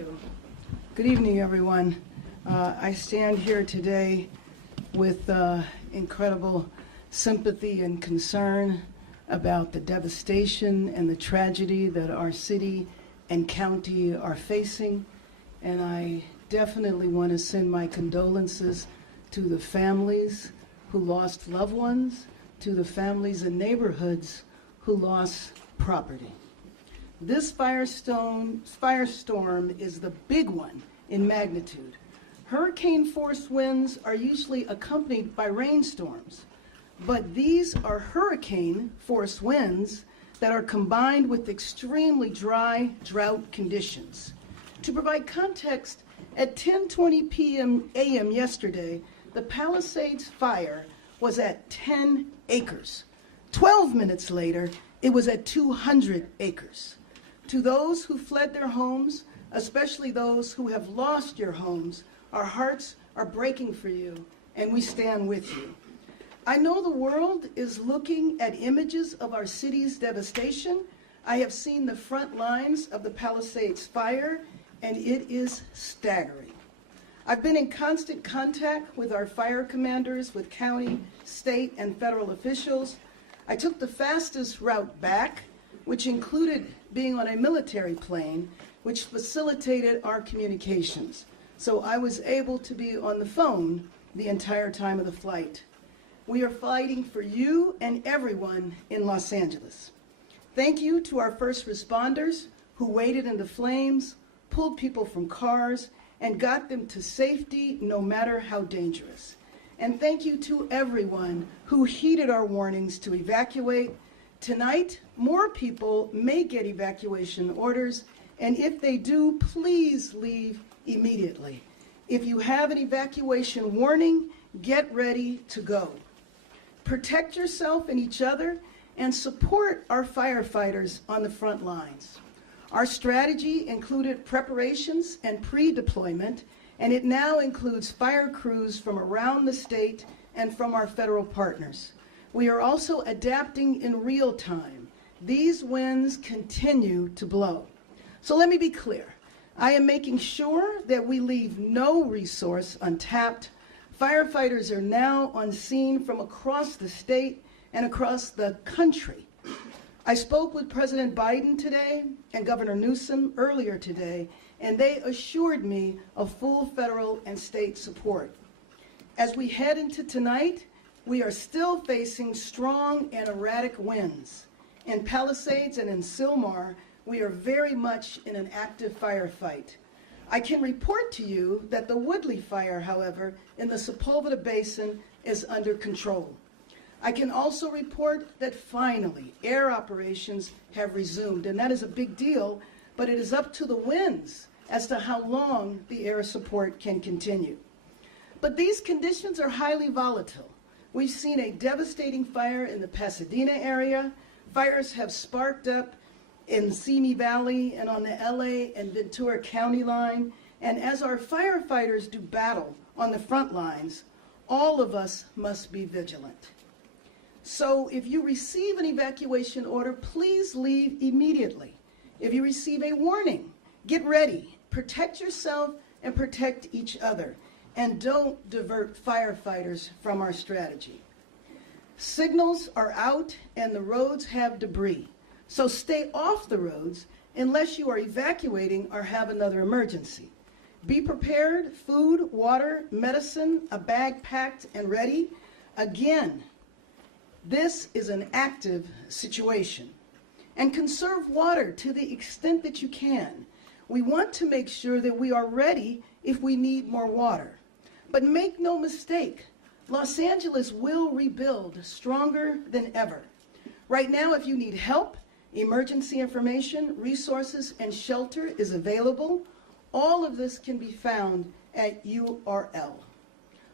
you. Good evening, everyone. I stand here today with incredible sympathy and concern about the devastation and the tragedy that our city and county are facing. And I definitely want to send my condolences to the families who lost loved ones, to the families and neighborhoods who lost property. This firestorm is the big one in magnitude. Hurricane-force winds are usually accompanied by rainstorms, but these are hurricane-force winds that are combined with extremely dry drought conditions. To provide context, at 10:20 a.m. yesterday, the Palisades fire was at 10 acres. 12 minutes later, it was at 200 acres. To those who fled their homes, especially those who have lost your homes, our hearts are breaking for you, and we stand with you. I know the world is looking at images of our city's devastation. I have seen the front lines of the Palisades fire, and it is staggering. I've been in constant contact with our fire commanders, with county, state, and federal officials. I took the fastest route back, which included being on a military plane, which facilitated our communications. So I was able to be on the phone the entire time of the flight. We are fighting for you and everyone in Los Angeles. Thank you to our first responders who waded in the flames, pulled people from cars, and got them to safety no matter how dangerous. And thank you to everyone who heeded our warnings to evacuate. Tonight, more people may get evacuation orders, and if they do, please leave immediately. If you have an evacuation warning, get ready to go. Protect yourself and each other, and support our firefighters on the front lines. Our strategy included preparations and pre-deployment, and it now includes fire crews from around the state and from our federal partners. We are also adapting in real time. These winds continue to blow. So let me be clear. I am making sure that we leave no resource untapped. Firefighters are now on scene from across the state and across the country. I spoke with President Biden today and Governor Newsom earlier today, and they assured me of full federal and state support. As we head into tonight, we are still facing strong and erratic winds. In Palisades and in Sylmar, we are very much in an active firefight. I can report to you that the Woodley fire, however, in the Sepulveda Basin is under control. I can also report that finally air operations have resumed, and that is a big deal, but it is up to the winds as to how long the air support can continue. But these conditions are highly volatile. We've seen a devastating fire in the Pasadena area. Fires have sparked up in Simi Valley and on the LA and Ventura County line. And as our firefighters do battle on the front lines, all of us must be vigilant. So if you receive an evacuation order, please leave immediately. If you receive a warning, get ready. Protect yourself and protect each other. And don't divert firefighters from our strategy. Signals are out and the roads have debris. So stay off the roads unless you are evacuating or have another emergency. Be prepared, food, water, medicine, a bag packed and ready. Again, this is an active situation. And conserve water to the extent that you can. We want to make sure that we are ready if we need more water. But make no mistake, Los Angeles will rebuild stronger than ever. Right now, if you need help, emergency information, resources, and shelter is available. All of this can be found at URL.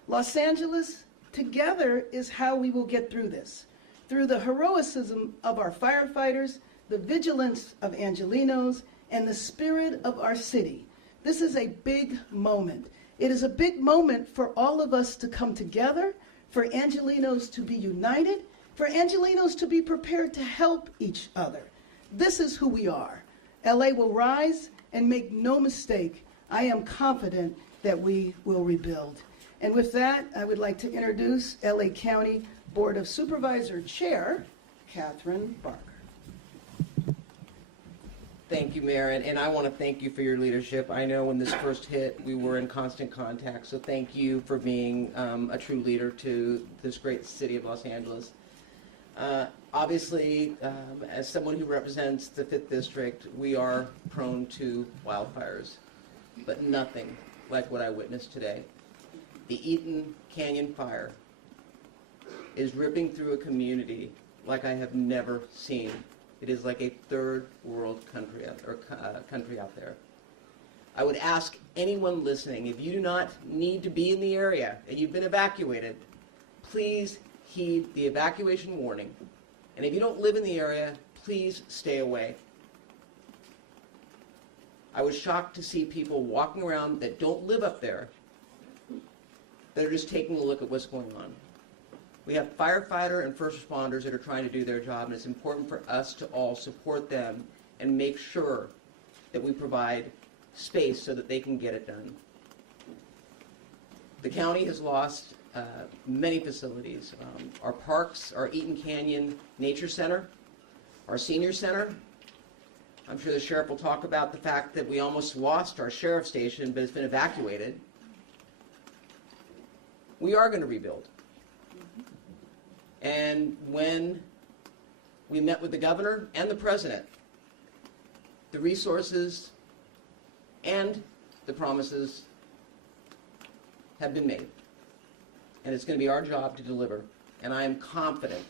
Los Angeles, together is how we will get through this. Through the heroism of our firefighters, the vigilance of Angelenos, and the spirit of our city. This is a big moment. It is a big moment for all of us to come together, for Angelenos to be united, for Angelenos to be prepared to help each other. This is who we are. LA will rise, and make no mistake, I am confident that we will rebuild. And with that, I would like to introduce LA County Board of Supervisor Chair, Catherine Barker. Thank you, Mayor, and I want to thank you for your leadership. I know when this first hit, we were in constant contact, so thank you for being a true leader to this great city of Los Angeles. Obviously, as someone who represents the 5th District, we are prone to wildfires, but nothing like what I witnessed today. The Eaton Canyon fire is ripping through a community like I have never seen. It is like a third world country out there. I would ask anyone listening, if you do not need to be in the area and you've been evacuated, please heed the evacuation warning. And if you don't live in the area, please stay away. I was shocked to see people walking around that don't live up there, that are just taking a look at what's going on. We have firefighter and first responders that are trying to do their job, and it's important for us to all support them and make sure that we provide space so that they can get it done. The county has lost many facilities. Our parks, our Eaton Canyon Nature Center, our senior center. I'm sure the sheriff will talk about the fact that we almost lost our sheriff's station, but it's been evacuated. We are going to rebuild. And when we met with the governor and the president, the resources and the promises have been made. And it's going to be our job to deliver. And I am confident,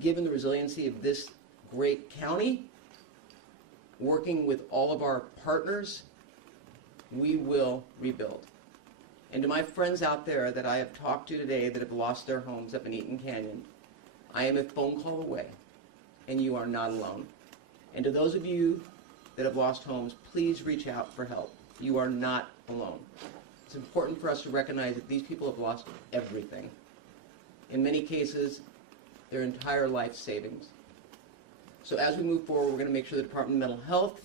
given the resiliency of this great county, working with all of our partners, we will rebuild. And to my friends out there that I have talked to today that have lost their homes up in Eaton Canyon, I am a phone call away, and you are not alone. And to those of you that have lost homes, please reach out for help. You are not alone. It's important for us to recognize that these people have lost everything. In many cases, their entire life savings. So as we move forward, we're going to make sure the Department of Mental Health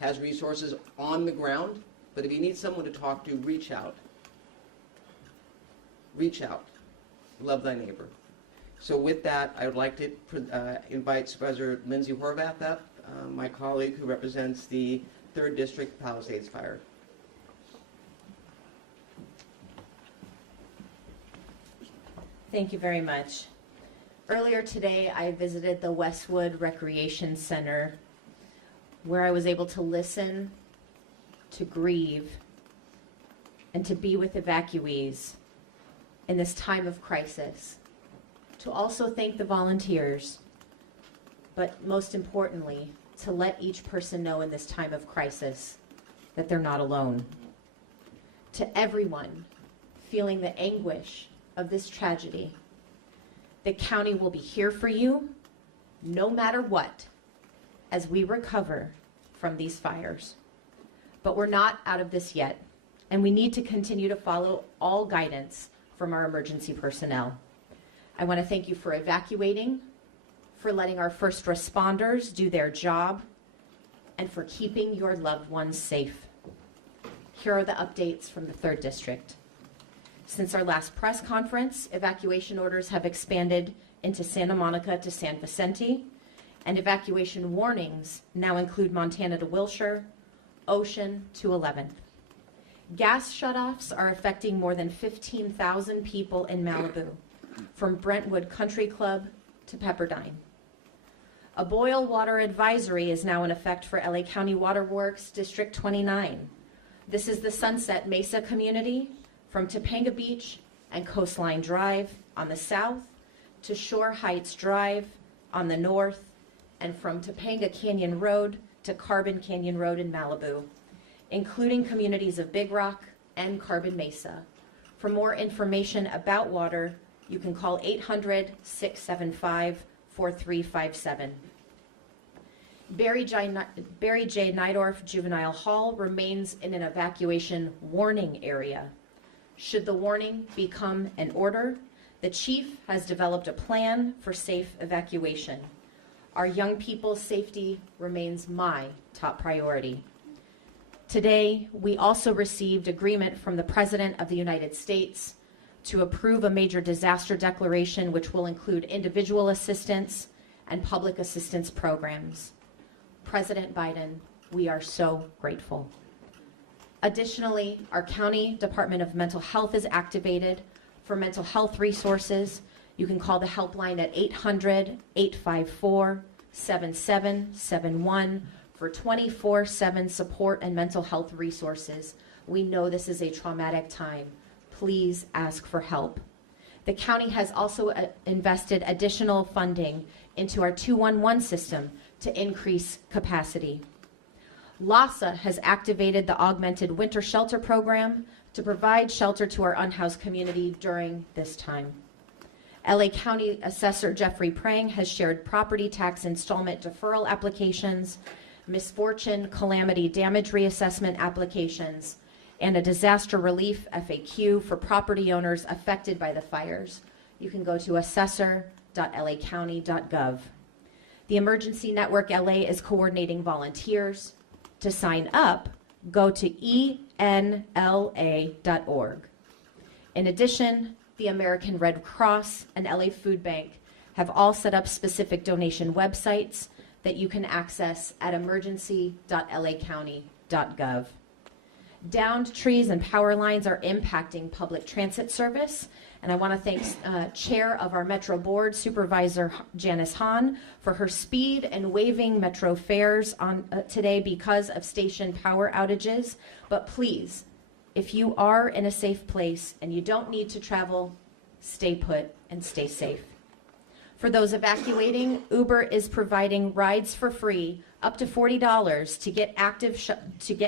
has resources on the ground, but if you need someone to talk to, reach out. Reach out. Love thy neighbor. So with that, I would like to invite Supervisor Lindsay Horvath up, my colleague who represents the 3rd District Palisades Fire. Thank you very much. Earlier today, I visited the Westwood Recreation Center, where I was able to listen, to grieve, and to be with evacuees in this time of crisis, to also thank the volunteers, but most importantly, to let each person know in this time of crisis that they're not alone. To everyone feeling the anguish of this tragedy, the county will be here for you, no matter what, as we recover from these fires. But we're not out of this yet, and we need to continue to follow all guidance from our emergency personnel. I want to thank you for evacuating, for letting our first responders do their job, and for keeping your loved ones safe. Here are the updates from the 3rd District. Since our last press conference, evacuation orders have expanded into Santa Monica to San Vicente, and evacuation warnings now include Montana to Wilshire, Ocean to 11th. Gas shutoffs are affecting more than 15,000 people in Malibu, from Brentwood Country Club to Pepperdine. A boil water advisory is now in effect for LA County Water Works District 29. This is the Sunset Mesa community from Topanga Beach and Coastline Drive on the south to Shore Heights Drive on the north, and from Topanga Canyon Road to Carbon Canyon Road in Malibu, including communities of Big Rock and Carbon Mesa. For more information about water, you can call 800-675-4357. Barry J. Nydorf Juvenile Hall remains in an evacuation warning area. Should the warning become an order, the chief has developed a plan for safe evacuation. Our young people's safety remains my top priority. Today, we also received agreement from the President of the United States to approve a major disaster declaration, which will include individual assistance and public assistance programs. President Biden, we are so grateful. Additionally, our County Department of Mental Health is activated for mental health resources. You can call the helpline at 800-854-7771 for 24/7 support and mental health resources. We know this is a traumatic time. Please ask for help. The county has also invested additional funding into our 211 system to increase capacity. LASA has activated the Augmented Winter Shelter Program to provide shelter to our unhoused community during this time. LA County Assessor Jeffrey Prang has shared property tax installment deferral applications, misfortune calamity damage reassessment applications, and a disaster relief FAQ for property owners affected by the fires. You can go to assessor.lacounty.gov. The Emergency Network LA is coordinating volunteers. To sign up, go to enla.org. In addition, the American Red Cross and LA Food Bank have all set up specific donation websites that you can access at emergency.lacounty.gov. Downed trees and power lines are impacting public transit service, and I want to thank Chair of our Metro Board, Supervisor Janice Hahn, for her speed and waiving Metro fares on today because of station power outages. But please, if you are in a safe place and you don't need to travel, stay put and stay safe. For those evacuating, Uber is providing rides for free up to $40 to get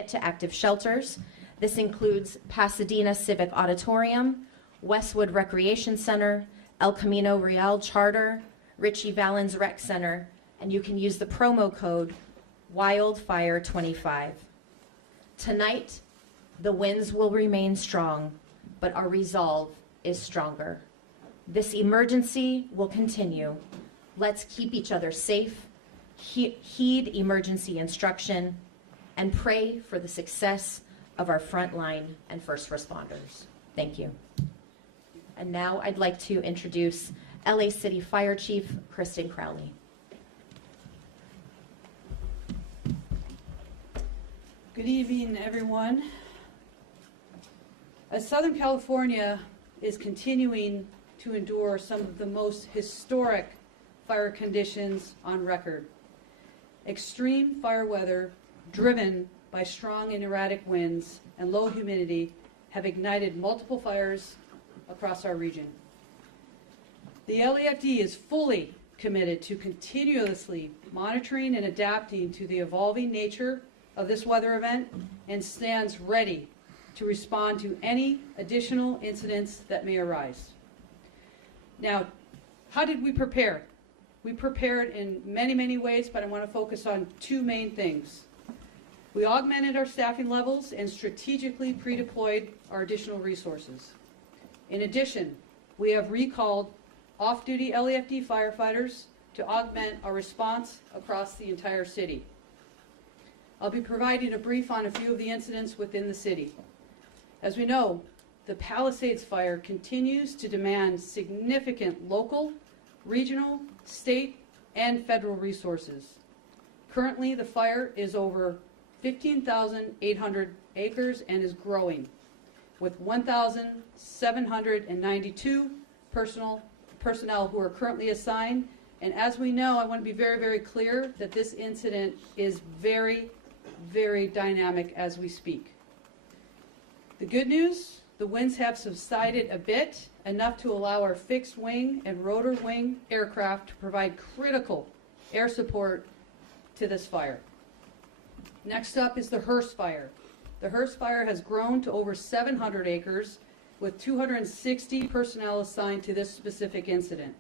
to active shelters. This includes Pasadena Civic Auditorium, Westwood Recreation Center, El Camino Real Charter, Richie Valens Rec Center, and you can use the promo code WILDFIRE25. Tonight, the winds will remain strong, but our resolve is stronger. This emergency will continue. Let's keep each other safe, heed emergency instruction, and pray for the success of our frontline and first responders. Thank you. And now I'd like to introduce LA City Fire Chief Kristen Crowley. Good evening, everyone. As Southern California is continuing to endure some of the most historic fire conditions on record, extreme fire weather driven by strong and erratic winds and low humidity have ignited multiple fires across our region. The LAFD is fully committed to continuously monitoring and adapting to the evolving nature of this weather event and stands ready to respond to any additional incidents that may arise. Now, how did we prepare? We prepared in many, many ways, but I want to focus on two main things. We augmented our staffing levels and strategically pre-deployed our additional resources. In addition, we have recalled off-duty LAFD firefighters to augment our response across the entire city. I'll be providing a brief on a few of the incidents within the city. As we know, the Palisades fire continues to demand significant local, regional, state, and federal resources. Currently, the fire is over 15,800 acres and is growing, with 1,792 personnel who are currently assigned. And as we know, I want to be very, very clear that this incident is very, very dynamic as we speak. The good news, the winds have subsided a bit, enough to allow our fixed wing and rotor wing aircraft to provide critical air support to this fire. Next up is the Hearst fire. The Hearst fire has grown to over 700 acres with 260 personnel assigned to this specific incident.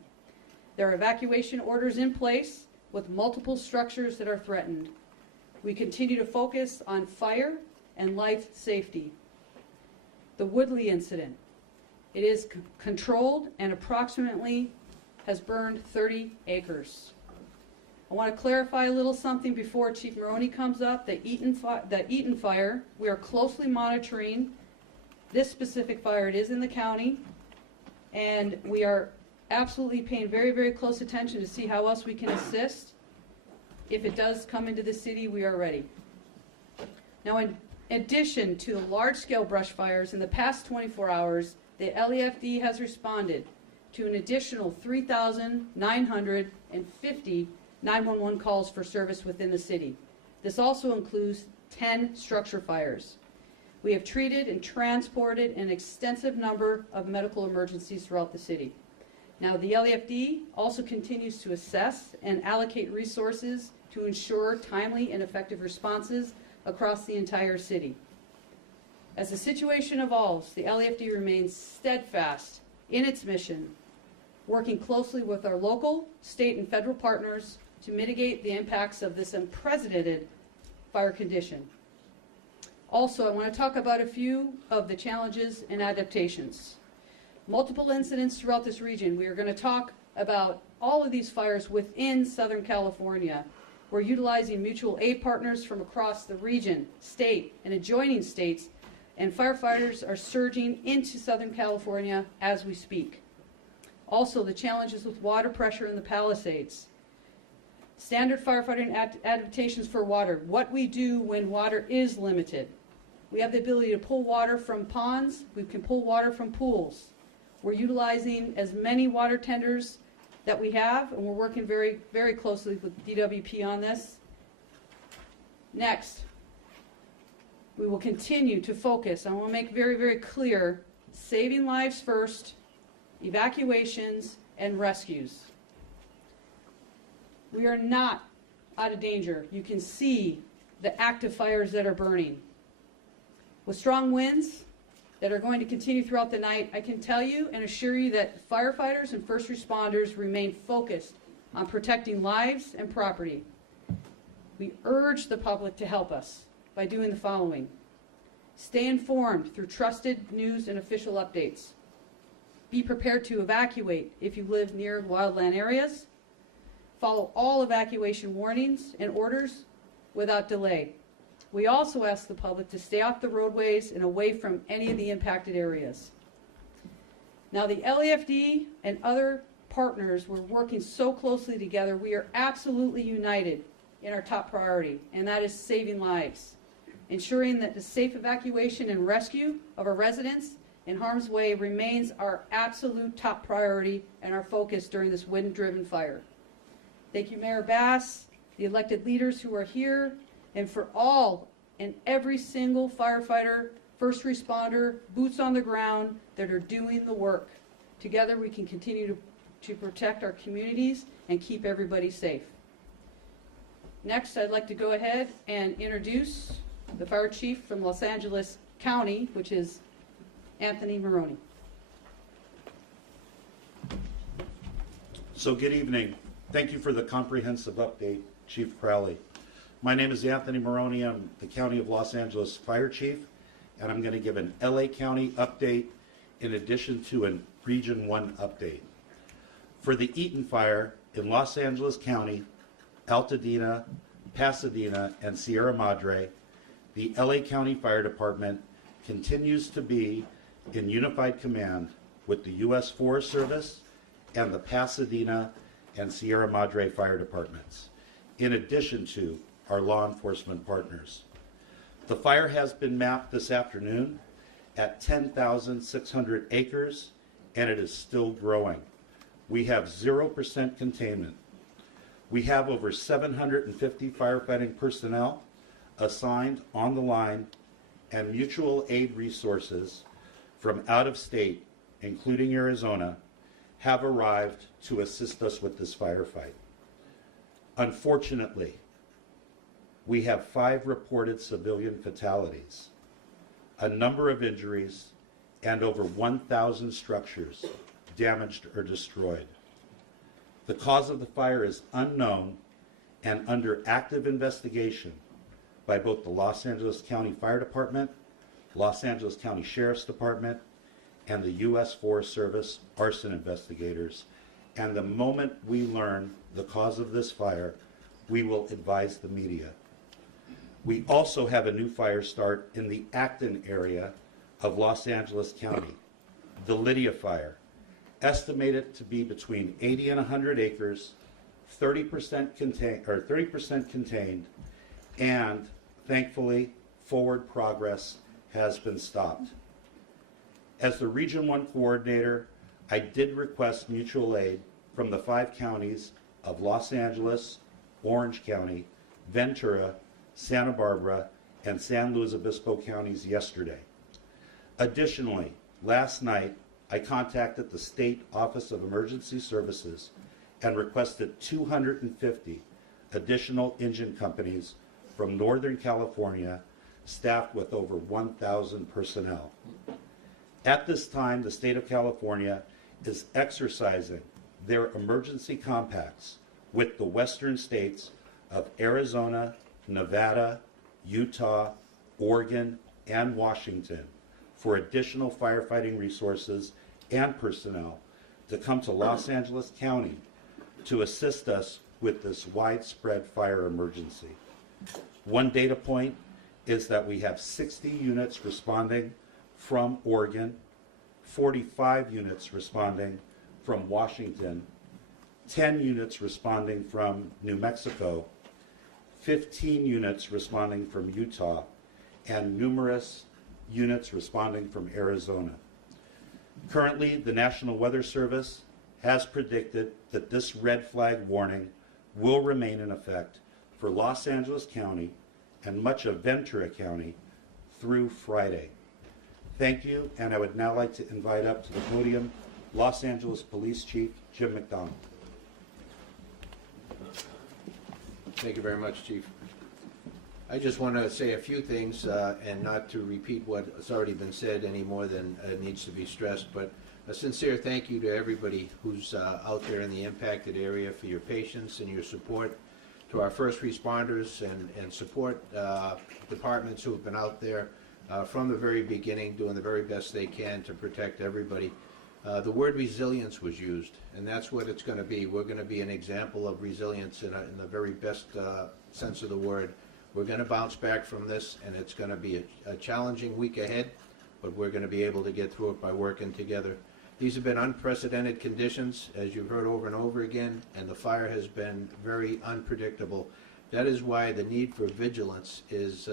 There are evacuation orders in place with multiple structures that are threatened. We continue to focus on fire and life safety. The Woodley incident. It is controlled and approximately has burned 30 acres. I want to clarify a little something before Chief Maroney comes up. The Eaton fire, we are closely monitoring this specific fire. It is in the county, and we are absolutely paying very, very close attention to see how else we can assist. If it does come into the city, we are ready. Now, in addition to the large-scale brush fires, in the past 24 hours, the LEFD has responded to an additional 3,950 911 calls for service within the city. This also includes 10 structure fires. We have treated and transported an extensive number of medical emergencies throughout the city. Now, the LEFD also continues to assess and allocate resources to ensure timely and effective responses across the entire city. As the situation evolves, the LEFD remains steadfast in its mission, working closely with our local, state, and federal partners to mitigate the impacts of this unprecedented fire condition. Also, I want to talk about a few of the challenges and adaptations. Multiple incidents throughout this region. We are going to talk about all of these fires within Southern California. We're utilizing mutual aid partners from across the region, state, and adjoining states, and firefighters are surging into Southern California as we speak. Also, the challenges with water pressure in the Palisades. Standard firefighting adaptations for water. What we do when water is limited. We have the ability to pull water from ponds. We can pull water from pools. We're utilizing as many water tenders that we have, and we're working very, very closely with DWP on this. Next, we will continue to focus. I want to make very, very clear, saving lives first, evacuations, and rescues. We are not out of danger. You can see the active fires that are burning. With strong winds that are going to continue throughout the night, I can tell you and assure you that firefighters and first responders remain focused on protecting lives and property. We urge the public to help us by doing the following. Stay informed through trusted news and official updates. Be prepared to evacuate if you live near wildland areas. Follow all evacuation warnings and orders without delay. We also ask the public to stay off the roadways and away from any of the impacted areas. Now, the LEFD and other partners, we're working so closely together. We are absolutely united in our top priority, and that is saving lives. Ensuring that the safe evacuation and rescue of our residents in harm's way remains our absolute top priority and our focus during this wind-driven fire. Thank you, Mayor Bass, the elected leaders who are here, and for all and every single firefighter, first responder, boots on the ground that are doing the work. Together we can continue to protect our communities and keep everybody safe. Next, I'd like to go ahead and introduce the fire chief from Los Angeles County, which is Anthony Maroney. So good evening. Thank you for the comprehensive update, Chief Crowley. My name is Anthony Maroney. I'm the County of Los Angeles Fire Chief, and I'm going to give an LA County update in addition to a Region 1 update. For the Eaton Fire in Los Angeles County, Altadena, Pasadena, and Sierra Madre, the LA County Fire Department continues to be in unified command with the U.S. Forest Service and the Pasadena and Sierra Madre Fire Departments, in addition to our law enforcement partners. The fire has been mapped this afternoon at 10,600 acres, and it is still growing. We have 0% containment. We have over 750 firefighting personnel assigned on the line, and mutual aid resources from out of state, including Arizona, have arrived to assist us with this firefight. Unfortunately, we have 5 reported civilian fatalities, a number of injuries, and over 1,000 structures damaged or destroyed. The cause of the fire is unknown and under active investigation by both the Los Angeles County Fire Department, Los Angeles County Sheriff's Department, and the U.S. Forest Service arson investigators. And the moment we learn the cause of this fire, we will advise the media. We also have a new fire start in the Acton area of Los Angeles County, the Lydia Fire, estimated to be between 80 and 100 acres, 30% contained, and thankfully, forward progress has been stopped. As the Region 1 coordinator, I did request mutual aid from the 5 counties of Los Angeles, Orange County, Ventura, Santa Barbara, and San Luis Obispo counties yesterday. Additionally, last night, I contacted the State Office of Emergency Services and requested 250 additional engine companies from Northern California, staffed with over 1,000 personnel. At this time, the state of California is exercising their emergency compacts with the western states of Arizona, Nevada, Utah, Oregon, and Washington for additional firefighting resources and personnel to come to Los Angeles County to assist us with this widespread fire emergency. One data point is that we have 60 units responding from Oregon, 45 units responding from Washington, 10 units responding from New Mexico, 15 units responding from Utah, and numerous units responding from Arizona. Currently, the National Weather Service has predicted that this red flag warning will remain in effect for Los Angeles County and much of Ventura County through Friday. Thank you, and I would now like to invite up to the podium Los Angeles Police Chief Jim McDonald. Thank you very much, Chief. I just want to say a few things and not to repeat what has already been said any more than needs to be stressed, but a sincere thank you to everybody who's out there in the impacted area for your patience and your support, to our first responders and support departments who have been out there from the very beginning doing the very best they can to protect everybody. The word resilience was used, and that's what it's going to be. We're going to be an example of resilience in the very best sense of the word. We're going to bounce back from this, and it's going to be a challenging week ahead, but we're going to be able to get through it by working together. These have been unprecedented conditions, as you've heard over and over again, and the fire has been very unpredictable. That is why the need for vigilance is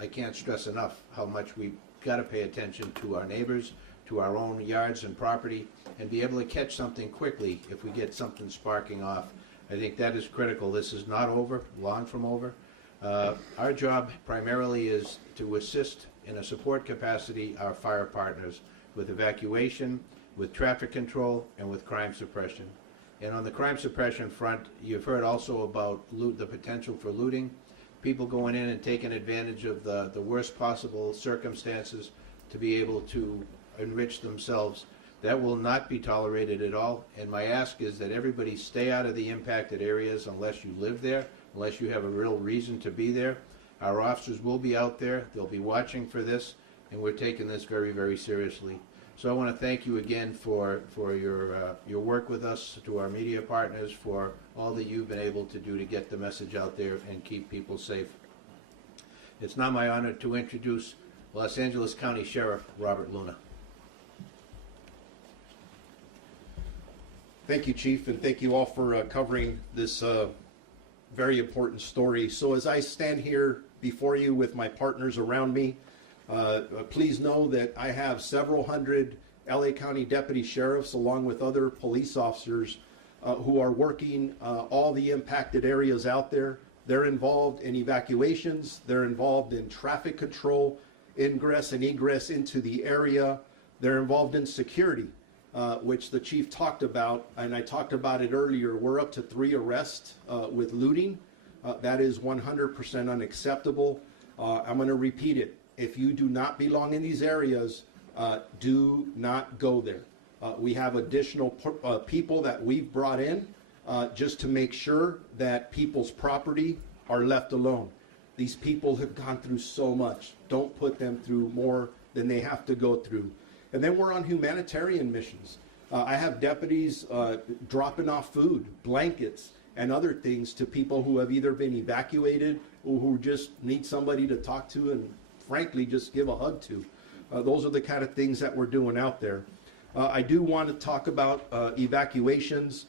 I can't stress enough how much we've got to pay attention to our neighbors, to our own yards and property, and be able to catch something quickly if we get something sparking off. I think that is critical. This is not over, long from over. Our job primarily is to assist in a support capacity our fire partners with evacuation, with traffic control, and with crime suppression. And on the crime suppression front, you've heard also about the potential for looting, people going in and taking advantage of the worst possible circumstances to be able to enrich themselves. That will not be tolerated at all, and my ask is that everybody stay out of the impacted areas unless you live there, unless you have a real reason to be there. Our officers will be out there, they'll be watching for this, and we're taking this very, very seriously. So I want to thank you again for your work with us, to our media partners, for all that you've been able to do to get the message out there and keep people safe. It's now my honor to introduce Los Angeles County Sheriff Robert Luna. Thank you, Chief, and thank you all for covering this very important story. So as I stand here before you with my partners around me, please know that I have several hundred LA County deputy sheriffs along with other police officers who are working all the impacted areas out there. They're involved in evacuations, they're involved in traffic control, ingress and egress into the area, they're involved in security. Which the chief talked about, and I talked about it earlier. We're up to 3 arrests with looting. That is 100% unacceptable. I'm going to repeat it. If you do not belong in these areas, do not go there. We have additional people that we've brought in just to make sure that people's property are left alone. These people have gone through so much. Don't put them through more than they have to go through. And then we're on humanitarian missions. I have deputies dropping off food, blankets, and other things to people who have either been evacuated or who just need somebody to talk to and frankly just give a hug to. Those are the kind of things that we're doing out there. I do want to talk about evacuations.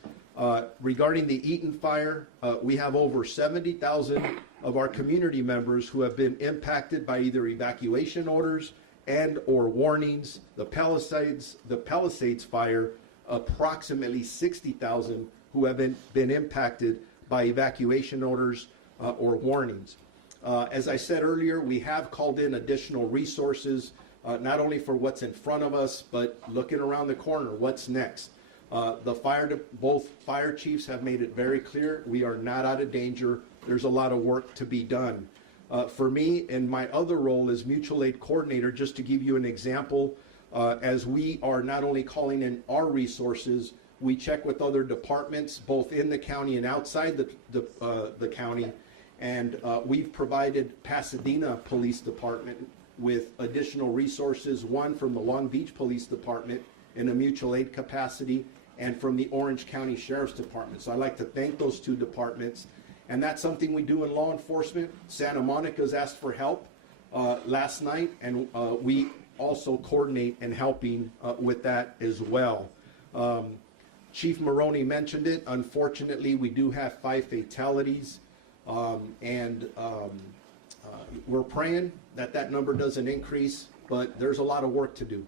Regarding the Eaton fire, we have over 70,000 of our community members who have been impacted by either evacuation orders and or warnings. The Palisades fire, approximately 60,000 who have been impacted by evacuation orders or warnings. As I said earlier, we have called in additional resources, not only for what's in front of us, but looking around the corner, what's next. Both fire chiefs have made it very clear we are not out of danger. There's a lot of work to be done. For me, in my other role as mutual aid coordinator, just to give you an example, as we are not only calling in our resources, we check with other departments, both in the county and outside the county, and we've provided Pasadena Police Department with additional resources, one from the Long Beach Police Department in a mutual aid capacity, and from the Orange County Sheriff's Department. So I'd like to thank those two departments. And that's something we do in law enforcement. Santa Monica's asked for help last night, and we also coordinate in helping with that as well. Chief Maroney mentioned it. Unfortunately, we do have 5 fatalities, and we're praying that that number doesn't increase, but there's a lot of work to do,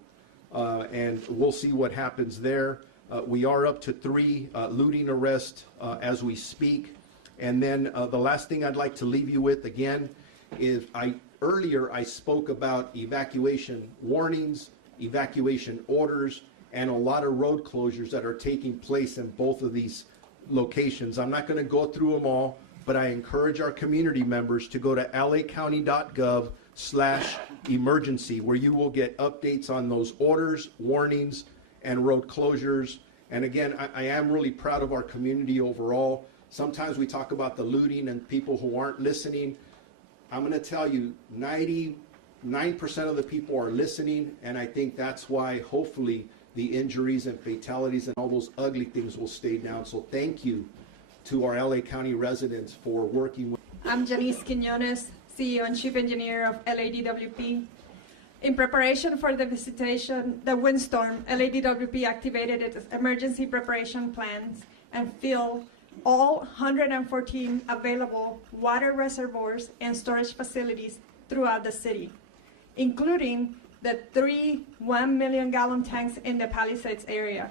and we'll see what happens there. We are up to 3 looting arrests as we speak. And then the last thing I'd like to leave you with again is earlier I spoke about evacuation warnings, evacuation orders, and a lot of road closures that are taking place in both of these locations. I'm not going to go through them all, but I encourage our community members to go to lacounty.gov/emergency, where you will get updates on those orders, warnings, and road closures. And again, I am really proud of our community overall. Sometimes we talk about the looting and people who aren't listening. I'm going to tell you, 99% of the people are listening, and I think that's why hopefully the injuries and fatalities and all those ugly things will stay down. So thank you to our LA County residents for working with. I'm Janice Quinones, CEO and Chief Engineer of LADWP. In preparation for the windstorm, LADWP activated its emergency preparation plans and filled all 114 available water reservoirs and storage facilities throughout the city, including the 3 1-million-gallon tanks in the Palisades area.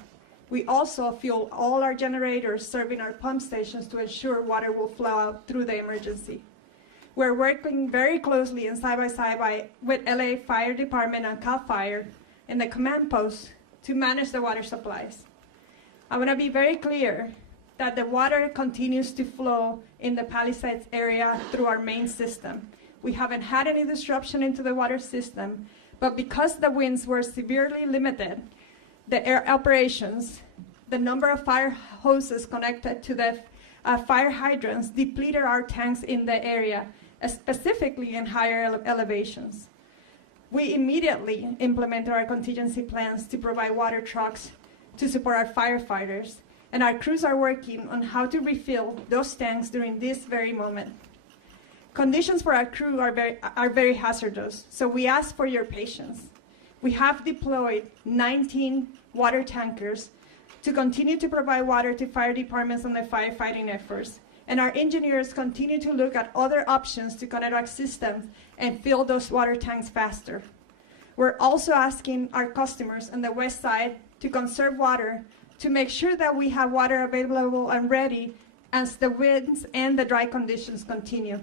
We also fuel all our generators serving our pump stations to ensure water will flow out through the emergency. We're working very closely and side by side with LA Fire Department and CAL FIRE in the command post to manage the water supplies. I want to be very clear that the water continues to flow in the Palisades area through our main system. We haven't had any disruption into the water system, but because the winds were severely limited, the air operations, the number of fire hoses connected to the fire hydrants depleted our tanks in the area, specifically in higher elevations. We immediately implemented our contingency plans to provide water trucks to support our firefighters, and our crews are working on how to refill those tanks during this very moment. Conditions for our crew are very hazardous, so we ask for your patience. We have deployed 19 water tankers to continue to provide water to fire departments on the firefighting efforts, and our engineers continue to look at other options to connect our systems and fill those water tanks faster. We're also asking our customers on the west side to conserve water to make sure that we have water available and ready as the winds and the dry conditions continue.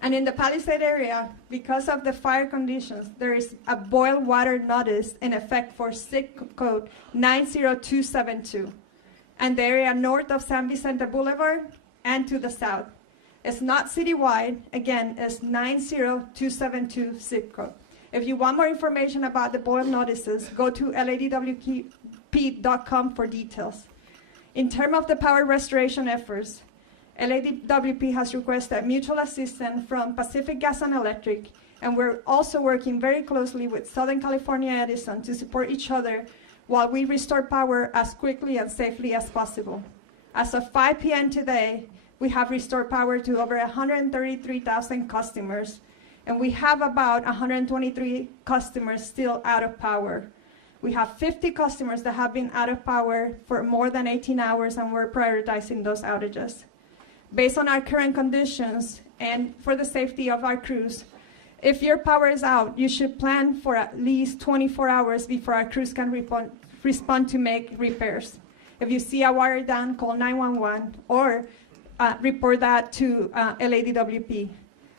And in the Palisade area, because of the fire conditions, there is a boil water notice in effect for SIC code 90272, and the area north of San Vicente Boulevard and to the south. It's not citywide, again, it's 90272 SIC code. If you want more information about the boil notices, go to ladwp.com for details. In terms of the power restoration efforts, LADWP has requested mutual assistance from Pacific Gas and Electric, and we're also working very closely with Southern California Edison to support each other while we restore power as quickly and safely as possible. As of 5 p.m. today, we have restored power to over 133,000 customers, and we have about 123 customers still out of power. We have 50 customers that have been out of power for more than 18 hours, and we're prioritizing those outages. Based on our current conditions and for the safety of our crews, if your power is out, you should plan for at least 24 hours before our crews can respond to make repairs. If you see a wire down, call 911 or report that to LADWP.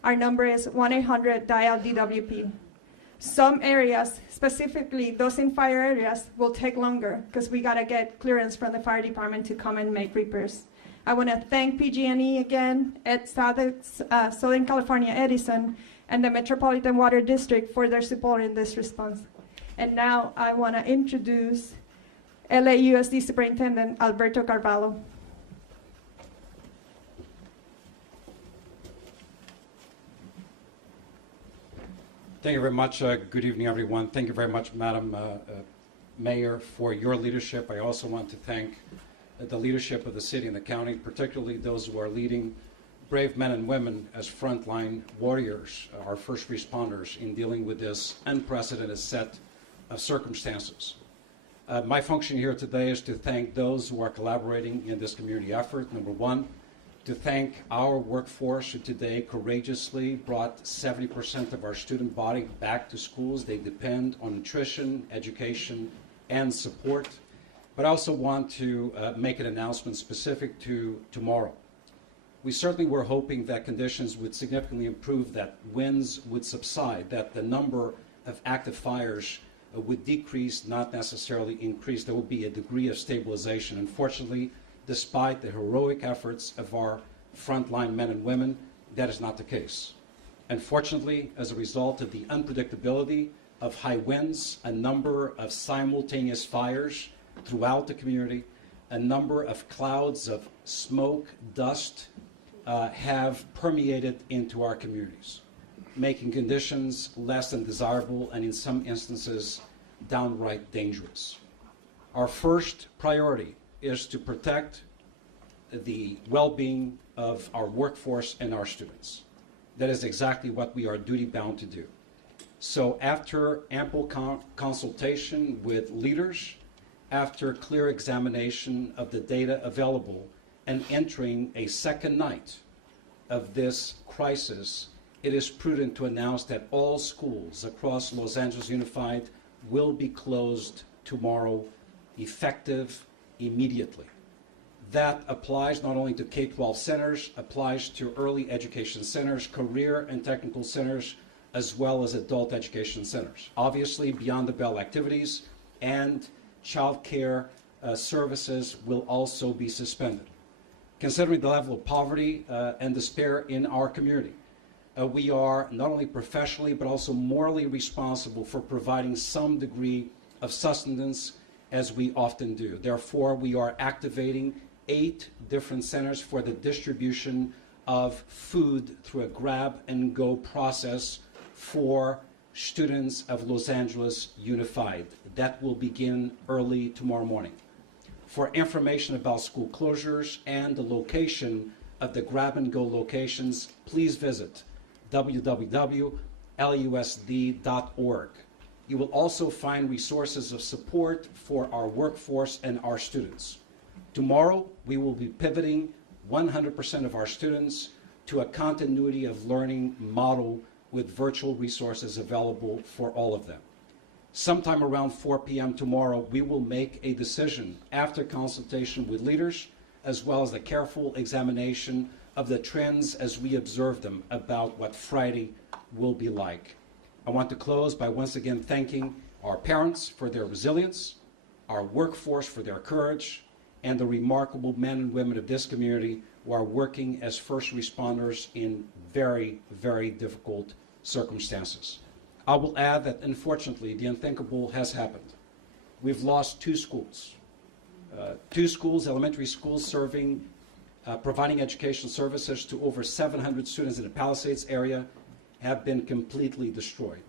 Our number is 1-800-DIAL-DWP. Some areas, specifically those in fire areas, will take longer because we got to get clearance from the fire department to come and make repairs. I want to thank PG&E again at Southern California Edison and the Metropolitan Water District for their support in this response. And now I want to introduce LAUSD Superintendent Alberto Carvalho. Thank you very much. Good evening, everyone. Thank you very much, Madam Mayor, for your leadership. I also want to thank the leadership of the city and the county, particularly those who are leading brave men and women as frontline warriors, our first responders, in dealing with this unprecedented set of circumstances. My function here today is to thank those who are collaborating in this community effort. Number one, to thank our workforce who today courageously brought 70% of our student body back to schools. They depend on nutrition, education, and support. But I also want to make an announcement specific to tomorrow. We certainly were hoping that conditions would significantly improve, that winds would subside, that the number of active fires would decrease, not necessarily increase. There would be a degree of stabilization. Unfortunately, despite the heroic efforts of our frontline men and women, that is not the case. Unfortunately, as a result of the unpredictability of high winds, a number of simultaneous fires throughout the community, a number of clouds of smoke, dust, have permeated into our communities, making conditions less than desirable and in some instances downright dangerous. Our first priority is to protect the well-being of our workforce and our students. That is exactly what we are duty-bound to do. So after ample consultation with leaders, after clear examination of the data available, and entering a second night of this crisis, it is prudent to announce that all schools across Los Angeles Unified will be closed tomorrow, effective immediately. That applies not only to K-12 centers, applies to early education centers, career and technical centers, as well as adult education centers. Obviously, beyond the bell activities and child care services will also be suspended. Considering the level of poverty and despair in our community, we are not only professionally but also morally responsible for providing some degree of sustenance, as we often do. Therefore, we are activating 8 different centers for the distribution of food through a grab-and-go process for students of Los Angeles Unified. That will begin early tomorrow morning. For information about school closures and the location of the grab-and-go locations, please visit www.lusd.org. You will also find resources of support for our workforce and our students. Tomorrow, we will be pivoting 100% of our students to a continuity of learning model with virtual resources available for all of them. Sometime around 4 p.m. tomorrow, we will make a decision after consultation with leaders, as well as a careful examination of the trends as we observe them about what Friday will be like. I want to close by once again thanking our parents for their resilience, our workforce for their courage, and the remarkable men and women of this community who are working as first responders in very, very difficult circumstances. I will add that, unfortunately, the unthinkable has happened. We've lost 2 schools. 2 schools, elementary schools, providing education services to over 700 students in the Palisades area, have been completely destroyed.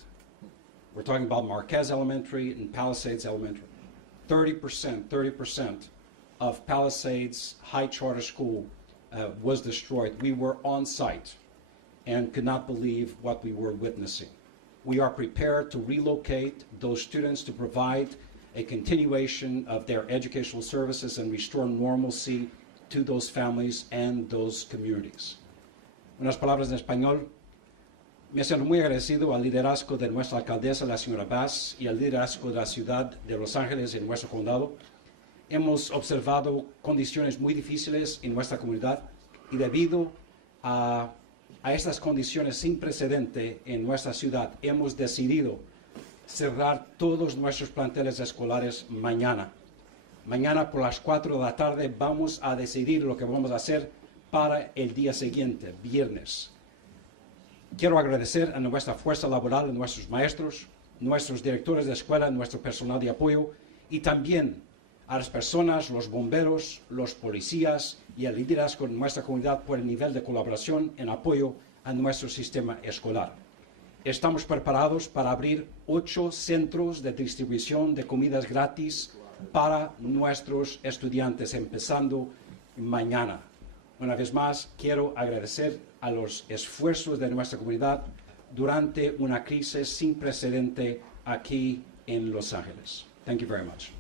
We're talking about Marquez Elementary and Palisades Elementary. 30% of Palisades High Charter School was destroyed, we were on site and could not believe what we were witnessing. We are prepared to relocate those students to provide a continuation of their educational services and restore normalcy to those families and those communities. Unas palabras en español. Me siento muy agradecido al liderazgo de nuestra alcaldesa, la señora Bass, y al liderazgo de la ciudad de Los Ángeles en nuestro condado. Hemos observado condiciones muy difíciles en nuestra comunidad y debido a estas condiciones sin precedente en nuestra ciudad, hemos decidido cerrar todos nuestros planteles escolares mañana. Mañana por las 4 de la tarde vamos a decidir lo que vamos a hacer para el día siguiente, viernes. Quiero agradecer a nuestra fuerza laboral, a nuestros maestros, nuestros directores de escuela, nuestro personal de apoyo y también a las personas, los bomberos, los policías y el liderazgo de nuestra comunidad por el nivel de colaboración en apoyo a nuestro sistema escolar. Estamos preparados para abrir 8 centros de distribución de comidas gratis para nuestros estudiantes, empezando mañana. Una vez más, quiero agradecer a los esfuerzos de nuestra comunidad durante una crisis sin precedente aquí en Los Ángeles. Thank you very much.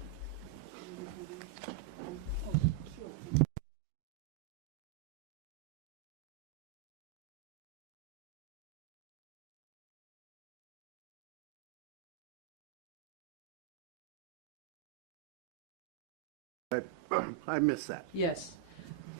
I missed that. Yes.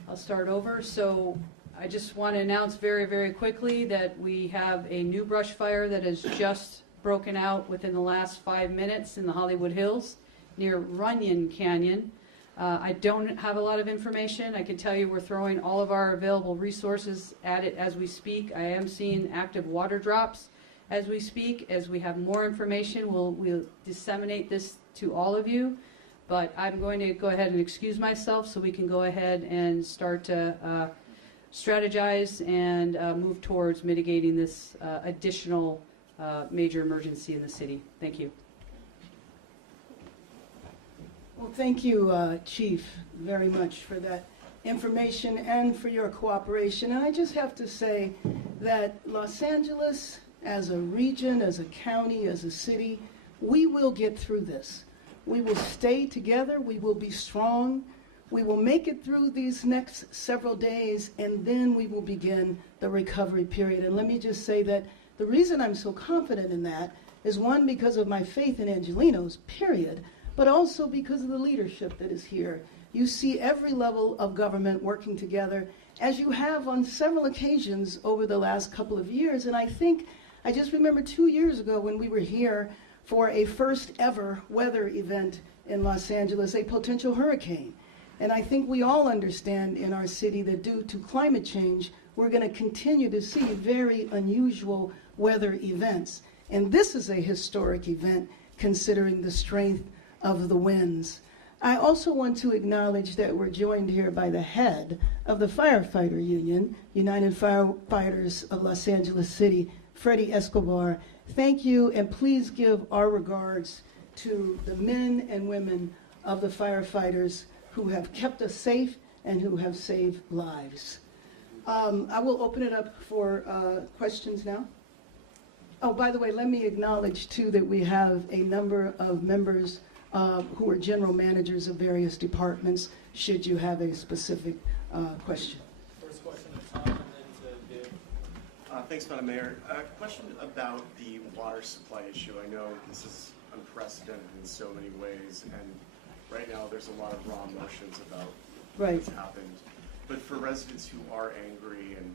I'll start over. So I just want to announce very, very quickly that we have a new brush fire that has just broken out within the last 5 minutes in the Hollywood Hills near Runyon Canyon. I don't have a lot of information. I can tell you we're throwing all of our available resources at it as we speak. I am seeing active water drops as we speak. As we have more information, we'll disseminate this to all of you. But I'm going to go ahead and excuse myself so we can go ahead and start to strategize and move towards mitigating this additional major emergency in the city. Thank you. Well, thank you, Chief, very much for that information and for your cooperation. And I just have to say that Los Angeles, as a region, as a county, as a city, we will get through this. We will stay together. We will be strong. We will make it through these next several days, and then we will begin the recovery period. And let me just say that the reason I'm so confident in that is, one, because of my faith in Angelenos, period, but also because of the leadership that is here. You see every level of government working together, as you have on several occasions over the last couple of years. And I just remember 2 years ago when we were here for a first ever weather event in Los Angeles, a potential hurricane. And I think we all understand in our city that due to climate change, we're going to continue to see very unusual weather events. And this is a historic event considering the strength of the winds. I also want to acknowledge that we're joined here by the head of the firefighter union, United Firefighters of Los Angeles City, Freddie Escobar. Thank you, and please give our regards to the men and women of the firefighters who have kept us safe and who have saved lives. I will open it up for questions now. Oh, by the way, let me acknowledge, too, that we have a number of members who are general managers of various departments, should you have a specific question. First question to Tom, and then to Dave. Thanks, Madam Mayor. A question about the water supply issue. I know this is unprecedented in so many ways, and right now there's a lot of raw emotions about what's happened. But for residents who are angry and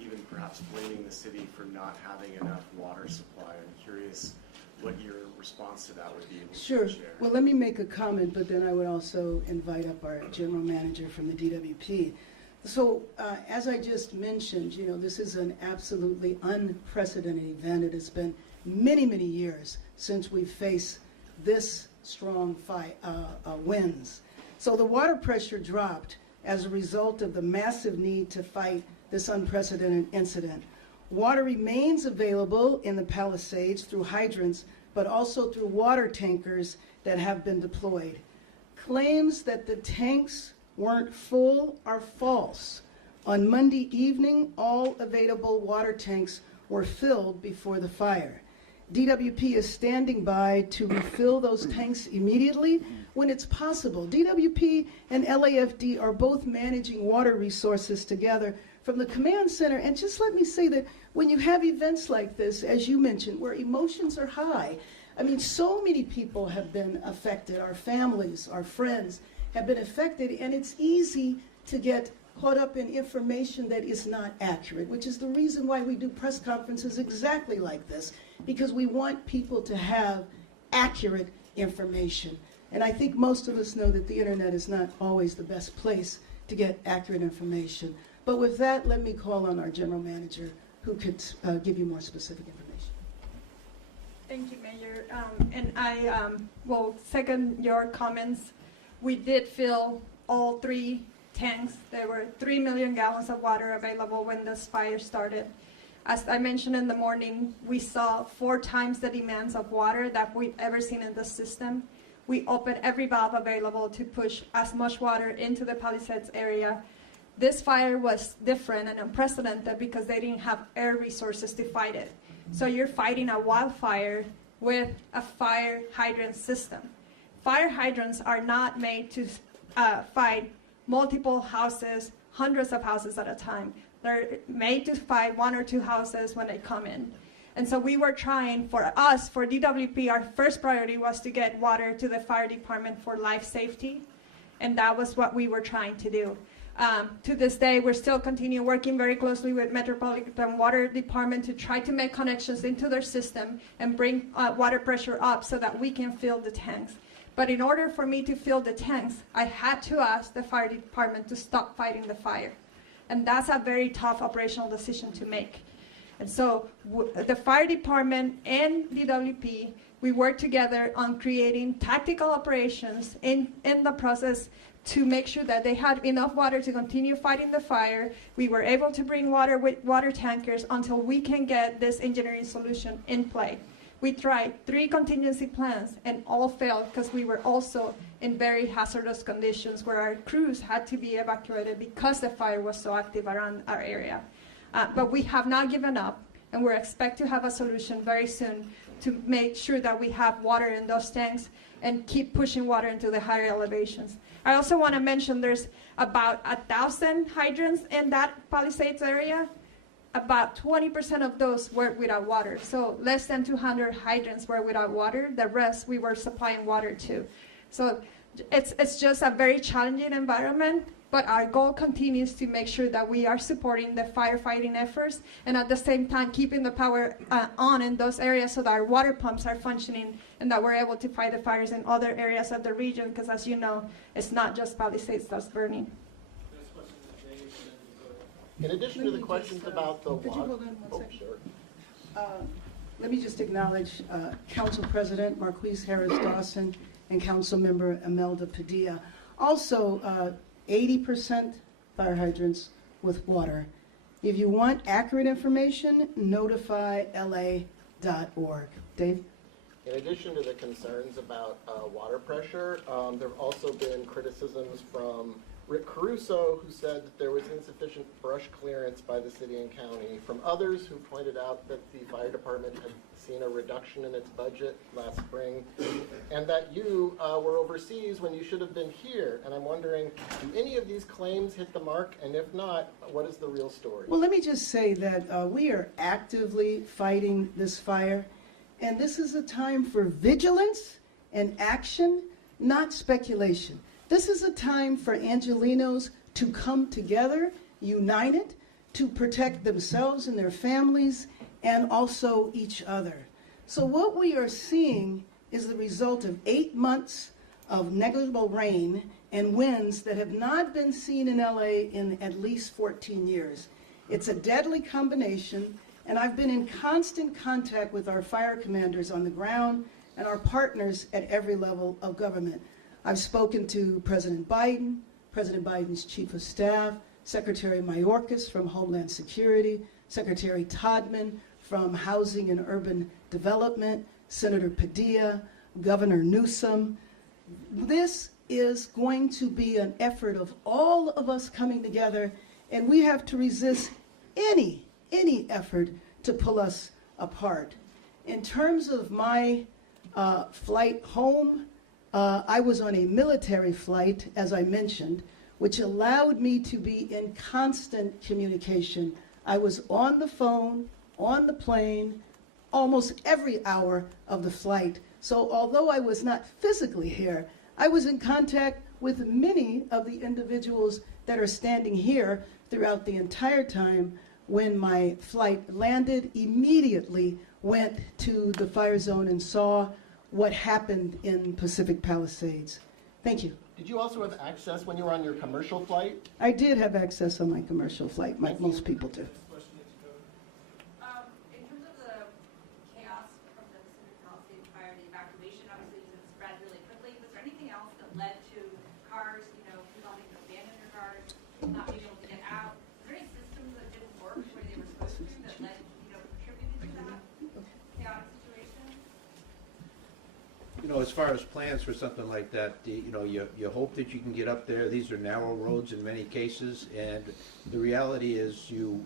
even perhaps blaming the city for not having enough water supply, I'm curious what your response to that would be. Sure. Well, let me make a comment, but then I would also invite up our general manager from the DWP. So, as I just mentioned, this is an absolutely unprecedented event. It has been many, many years since we've faced this strong winds. So the water pressure dropped as a result of the massive need to fight this unprecedented incident. Water remains available in the Palisades through hydrants, but also through water tankers that have been deployed. Claims that the tanks weren't full are false. On Monday evening, all available water tanks were filled before the fire. DWP is standing by to refill those tanks immediately when it's possible. DWP and LAFD are both managing water resources together from the command center. And just let me say that when you have events like this, as you mentioned, where emotions are high, I mean, so many people have been affected. Our families, our friends have been affected, and it's easy to get caught up in information that is not accurate, which is the reason why we do press conferences exactly like this, because we want people to have accurate information. And I think most of us know that the internet is not always the best place to get accurate information. But with that, let me call on our general manager, who could give you more specific information. Thank you, Mayor. And I will second your comments. We did fill all 3 tanks. There were 3 million gallons of water available when this fire started. As I mentioned in the morning, we saw 4 times the demands of water that we've ever seen in the system. We opened every valve available to push as much water into the Palisades area. This fire was different and unprecedented because they didn't have air resources to fight it. So you're fighting a wildfire with a fire hydrant system. Fire hydrants are not made to fight multiple houses, hundreds of houses at a time. They're made to fight 1 or 2 houses when they come in. And so we were trying, for us, for DWP, our first priority was to get water to the fire department for life safety. And that was what we were trying to do. To this day, we're still continuing working very closely with Metropolitan Water Department to try to make connections into their system and bring water pressure up so that we can fill the tanks. But in order for me to fill the tanks, I had to ask the fire department to stop fighting the fire. And that's a very tough operational decision to make. And so the fire department and DWP, we worked together on creating tactical operations in the process to make sure that they had enough water to continue fighting the fire. We were able to bring water with water tankers until we can get this engineering solution in play. We tried 3 contingency plans and all failed because we were also in very hazardous conditions where our crews had to be evacuated because the fire was so active around our area. But we have not given up, and we expect to have a solution very soon to make sure that we have water in those tanks and keep pushing water into the higher elevations. I also want to mention there's about 1,000 hydrants in that Palisades area. About 20% of those were without water. So less than 200 hydrants were without water. The rest we were supplying water to. So it's just a very challenging environment, but our goal continues to make sure that we are supporting the firefighting efforts and at the same time keeping the power on in those areas so that our water pumps are functioning and that we're able to fight the fires in other areas of the region, because as you know, it's not just Palisades that's burning. In addition to the questions about the Could you water. hold on one second? Sure. Let me just acknowledge Council President Marquise Harris Dawson and Council Member Imelda Padilla. Also, 80% fire hydrants with water. If you want accurate information, notify la.org. Dave? In addition to the concerns about water pressure, there have also been criticisms from Rick Caruso, who said that there was insufficient brush clearance by the city and county, from others who pointed out that the fire department had seen a reduction in its budget last spring, and that you were overseas when you should have been here. And I'm wondering, do any of these claims hit the mark? And if not, what is the real story? Well, let me just say that we are actively fighting this fire, and this is a time for vigilance and action, not speculation. This is a time for Angelenos to come together, united, to protect themselves and their families, and also each other. So what we are seeing is the result of 8 months of negligible rain and winds that have not been seen in LA in at least 14 years. It's a deadly combination, and I've been in constant contact with our fire commanders on the ground and our partners at every level of government. I've spoken to President Biden, President Biden's Chief of Staff, Secretary Mayorkas from Homeland Security, Secretary Todman from Housing and Urban Development, Senator Padilla, Governor Newsom. This is going to be an effort of all of us coming together, and we have to resist any effort to pull us apart. In terms of my flight home, I was on a military flight, as I mentioned, which allowed me to be in constant communication. I was on the phone, on the plane, almost every hour of the flight. So although I was not physically here, I was in contact with many of the individuals that are standing here throughout the entire time. When my flight landed, immediately went to the fire zone and saw what happened in Pacific Palisades. Thank you. Did you also have access when you were on your commercial flight? I did have access on my commercial flight, like most people do. In terms of the chaos from the Pacific Palisades fire, the evacuation, obviously it spread really quickly. Was there anything else that led to cars, people having to abandon their cars, not being able to get out? Was there any systems that didn't work where they were supposed to that led, contributed to that chaotic situation? As far as plans for something like that, you hope that you can get up there. These are narrow roads in many cases, and the reality is you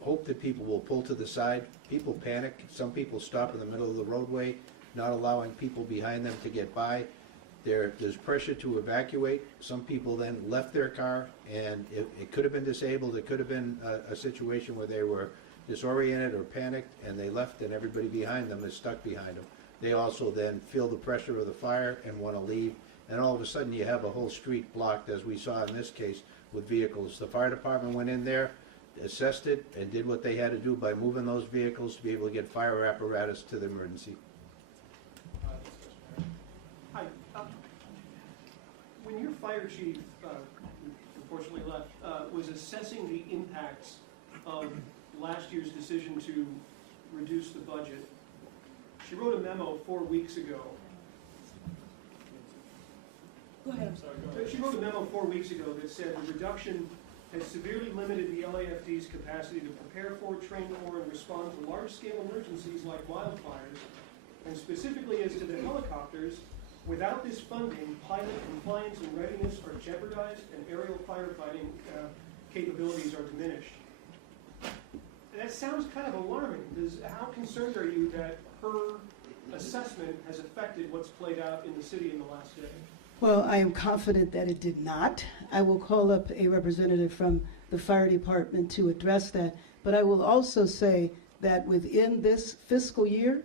hope that people will pull to the side. People panic. Some people stop in the middle of the roadway, not allowing people behind them to get by. There's pressure to evacuate. Some people then left their car, and it could have been disabled. It could have been a situation where they were disoriented or panicked, and they left, and everybody behind them is stuck behind them. They also then feel the pressure of the fire and want to leave, and all of a sudden you have a whole street blocked, as we saw in this case, with vehicles. The fire department went in there, assessed it, and did what they had to do by moving those vehicles to be able to get fire apparatus to the emergency. Hi. When your fire chief, unfortunately left, was assessing the impacts of last year's decision to reduce the budget, she wrote a memo 4 weeks ago. Go ahead. She wrote a memo 4 weeks ago that said the reduction has severely limited the LAFD's capacity to prepare for, train for, and respond to large-scale emergencies like wildfires, and specifically as to the helicopters. Without this funding, pilot compliance and readiness are jeopardized, and aerial firefighting capabilities are diminished. That sounds kind of alarming. How concerned are you that her assessment has affected what's played out in the city in the last day? Well, I am confident that it did not. I will call up a representative from the fire department to address that. But I will also say that within this fiscal year,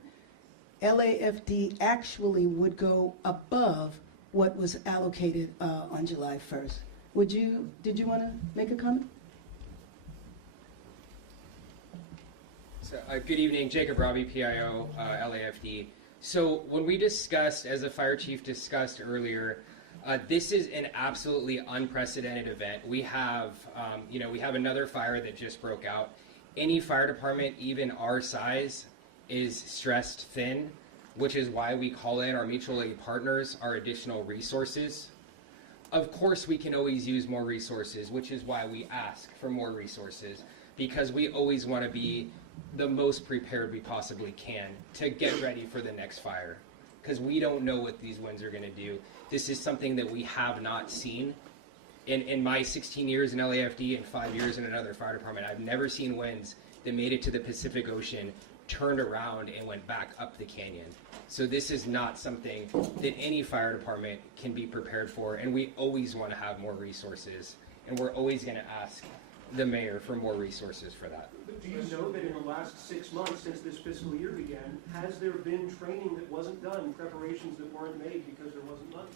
LAFD actually would go above what was allocated on July 1st. Did you want to make a comment? So, good evening, Jacob Robbie, PIO, LAFD. So when we discussed, as the fire chief discussed earlier, this is an absolutely unprecedented event. We have, we have another fire that just broke out. Any fire department, even our size, is stressed thin, which is why we call in our mutual aid partners, our additional resources. Of course, we can always use more resources, which is why we ask for more resources, because we always want to be the most prepared we possibly can to get ready for the next fire, because we don't know what these winds are going to do. This is something that we have not seen. In my 16 years in LAFD and 5 years in another fire department, I've never seen winds that made it to the Pacific Ocean, turned around, and went back up the canyon. So this is not something that any fire department can be prepared for, and we always want to have more resources, and we're always going to ask the mayor for more resources for that. Do you know that in the last 6 months since this fiscal year began, has there been training that wasn't done, preparations that weren't made because there wasn't money?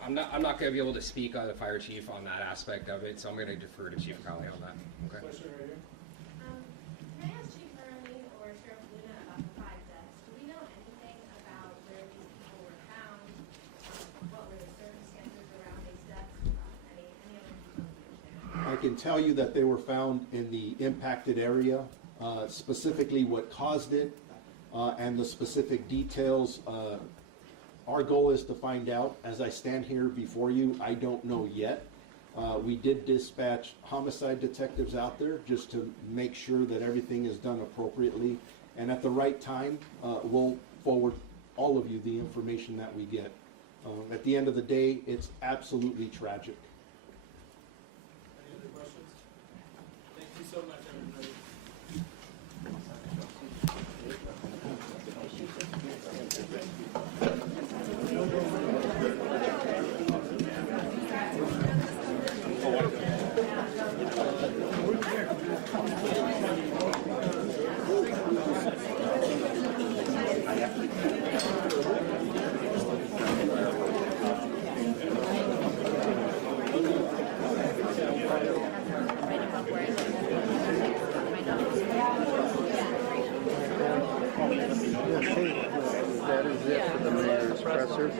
I'm not going to be able to speak on the fire chief on that aspect of it, so I'm going to defer to Chief Crowley on that. Okay. Question right here. Can I ask Chief Crowley or Sheriff Luna about the 5 deaths? Do we know anything about where these people were found? What were the circumstances around these deaths? Any other details? I can tell you that they were found in the impacted area, specifically what caused it, and the specific details. Our goal is to find out. As I stand here before you, I don't know yet. We did dispatch homicide detectives out there just to make sure that everything is done appropriately. And at the right time, we'll forward all of you the information that we get. At the end of the day, it's absolutely tragic. Any other questions? Thank you so much, everybody. That is it for the mayor's presser.